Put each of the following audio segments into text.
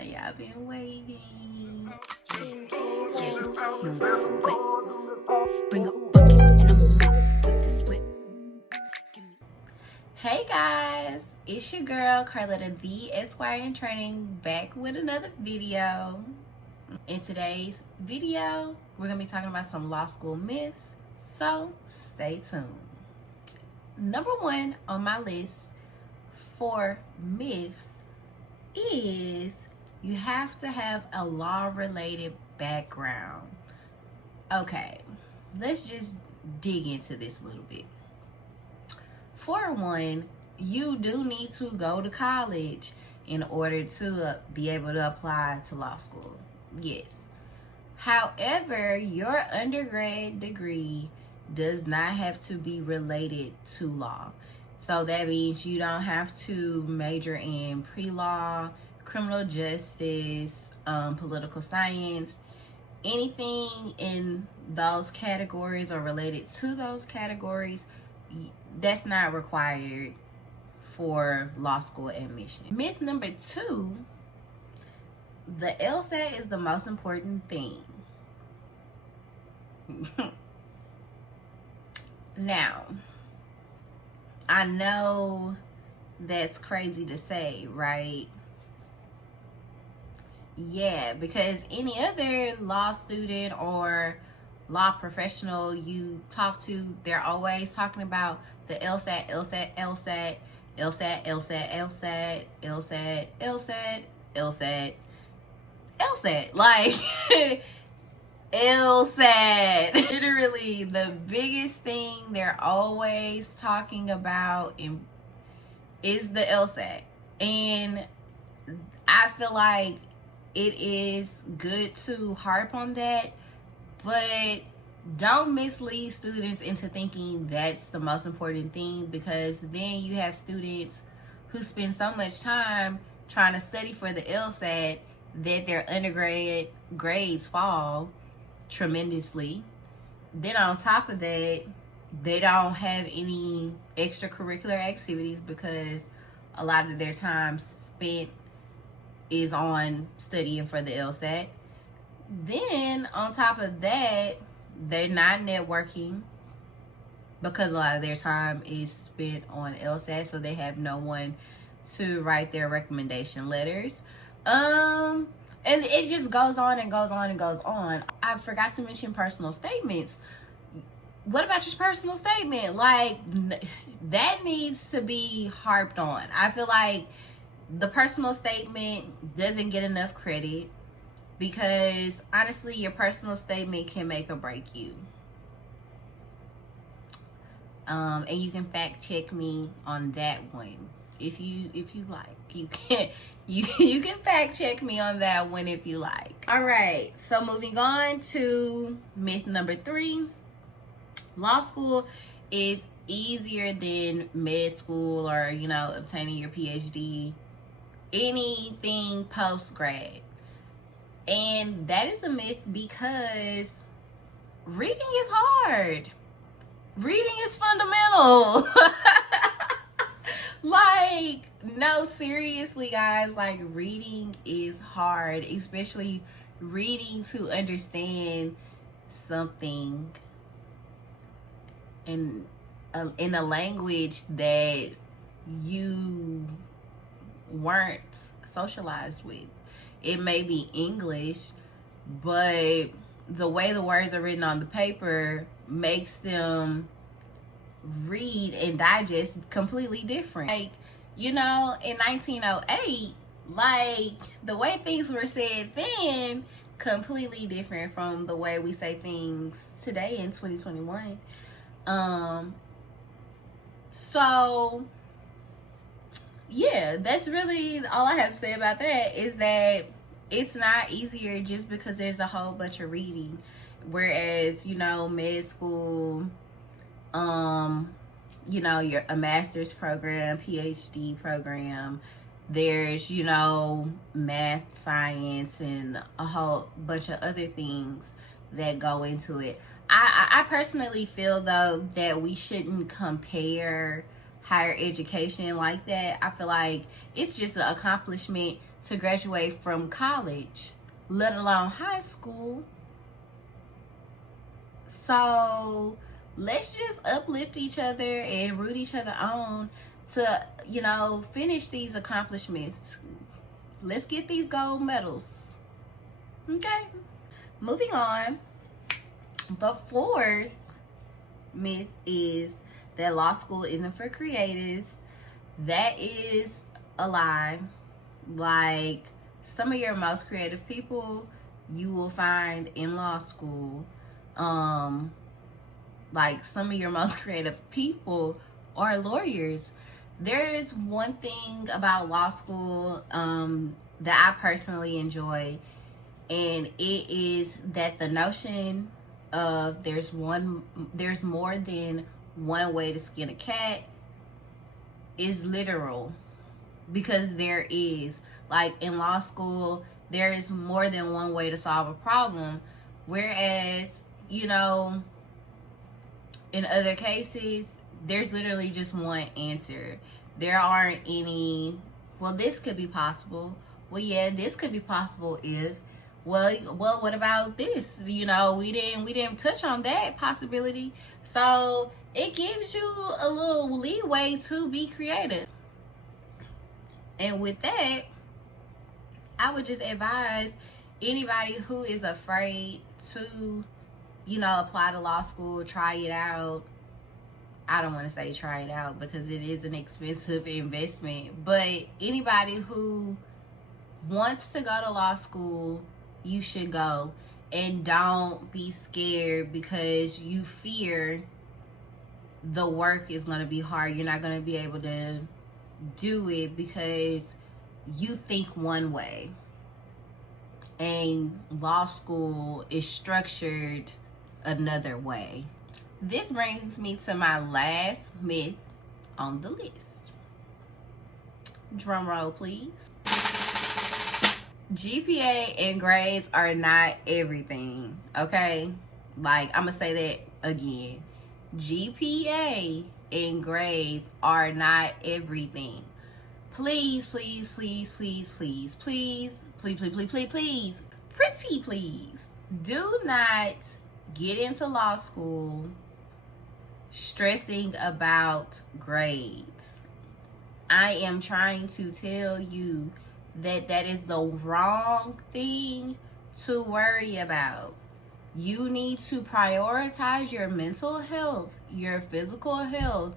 know y'all been waiting. Hey guys, it's your girl Carletta, the Esquire in Training, back with another video. In today's video, we're gonna be talking about some law school myths, so stay tuned. Number one on my list for myths is you have to have a law-related background. Okay, let's just dig into this a little bit. For one, you do need to go to college in order to be able to apply to law school. Yes. However, your undergrad degree does not have to be related to law. So that means you don't have to major in pre-law, criminal justice, political science, anything in those categories or related to those categories. That's not required for law school admission. Myth number two, the LSAT is the most important thing. Now, I know that's crazy to say, right? Yeah, because any other law student or law professional you talk to, they're always talking about the LSAT, LSAT, LSAT, LSAT, LSAT, LSAT, LSAT, LSAT, LSAT, LSAT, like LSAT. Literally the biggest thing they're always talking about is the LSAT. And I feel like it is good to harp on that, but don't mislead students into thinking that's the most important thing, because then you have students who spend so much time trying to study for the LSAT that their undergrad grades fall tremendously. Then on top of that, they don't have any extracurricular activities because a lot of their time spent is on studying for the LSAT. Then on top of that, they're not networking because a lot of their time is spent on LSAT, so they have no one to write their recommendation letters. And it just goes on and goes on and goes on. I forgot to mention personal statements. What about your personal statement? Like, that needs to be harped on. I feel like the personal statement doesn't get enough credit, because honestly, your personal statement can make or break you. And you can fact check me on that one if you like. You can fact check me on that one if you like. All right, so moving on to myth number three. Law school is easier than med school or, obtaining your PhD, anything post-grad. And that is a myth, because reading is hard. Reading is fundamental. Like, no, seriously, guys, like, reading is hard, especially reading to understand something in a language that you weren't socialized with. It may be English, but the way the words are written on the paper makes them read and digest completely different. Like, in 1908, like, the way things were said then, completely different from the way we say things today in 2021. So yeah, that's really all I have to say about that, is that it's not easier just because there's a whole bunch of reading. Whereas, med school, you're a master's program, PhD program, there's, math, science, and a whole bunch of other things that go into it. I personally feel, though, that we shouldn't compare higher education like that. I feel like it's just an accomplishment to graduate from college, let alone high school. So let's just uplift each other and root each other on to, you know, finish these accomplishments. Let's get these gold medals. Okay, moving on. The fourth myth is that law school isn't for creatives. That is a lie. Like, some of your most creative people you will find in law school. Like, some of your most creative people are lawyers. There's one thing about law school that I personally enjoy, and it is that the notion of there's more than one way to skin a cat is literal, because there is, like, in law school there is more than one way to solve a problem, whereas, you know, in other cases there's literally just one answer. There aren't any, well, this could be possible, well, yeah, this could be possible if, well, what about this? You know, we didn't touch on that possibility. So it gives you a little leeway to be creative. And with that, I would just advise anybody who is afraid to, you know, apply to law school, try it out. I don't want to say try it out because it is an expensive investment, but anybody who wants to go to law school, you should go. And don't be scared because you fear the work is going to be hard. You're not going to be able to do it because you think one way, and law school is structured another way. This brings me to my last myth on the list. Drum roll, please. GPA and grades are not everything, okay? Like, I'm gonna say that again. GPA and grades are not everything. Please, please, please, please, please, please, please, please, please, please, please, pretty please, do not get into law school stressing about grades. I am trying to tell you that that is the wrong thing to worry about. You need to prioritize your mental health, your physical health,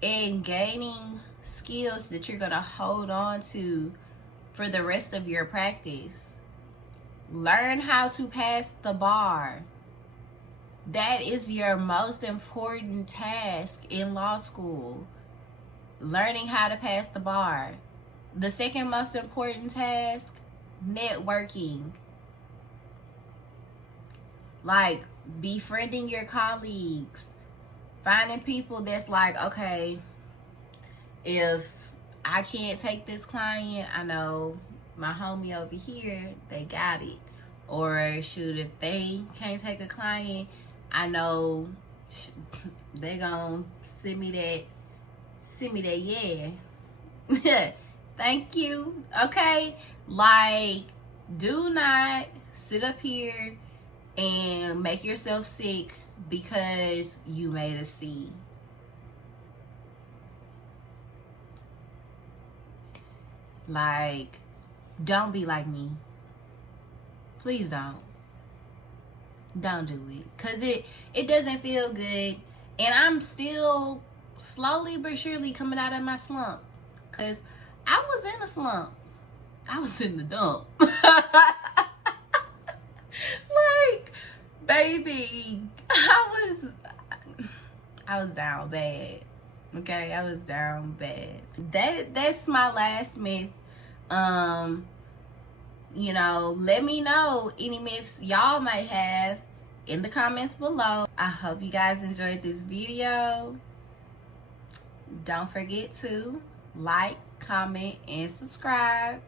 and gaining skills that you're going to hold on to for the rest of your practice. Learn how to pass the bar. That is your most important task in law school. Learning how to pass the bar. The second most important task, networking. Like, befriending your colleagues. Finding people that's like, okay, if I can't take this client, I know my homie over here, they got it. Or shoot, if they can't take a client, I know they gonna send me that yeah. Thank you. Okay, like, do not sit up here and make yourself sick because you made a C. Like, don't be like me. Please don't do it, because it doesn't feel good. And I'm still slowly but surely coming out of my slump, because I was in a slump. I was in the dump. Like, baby, I was down bad. Okay, I was down bad. That's my last myth. You know, let me know any myths y'all might have in the comments below. I hope you guys enjoyed this video. Don't forget to like, comment, and subscribe.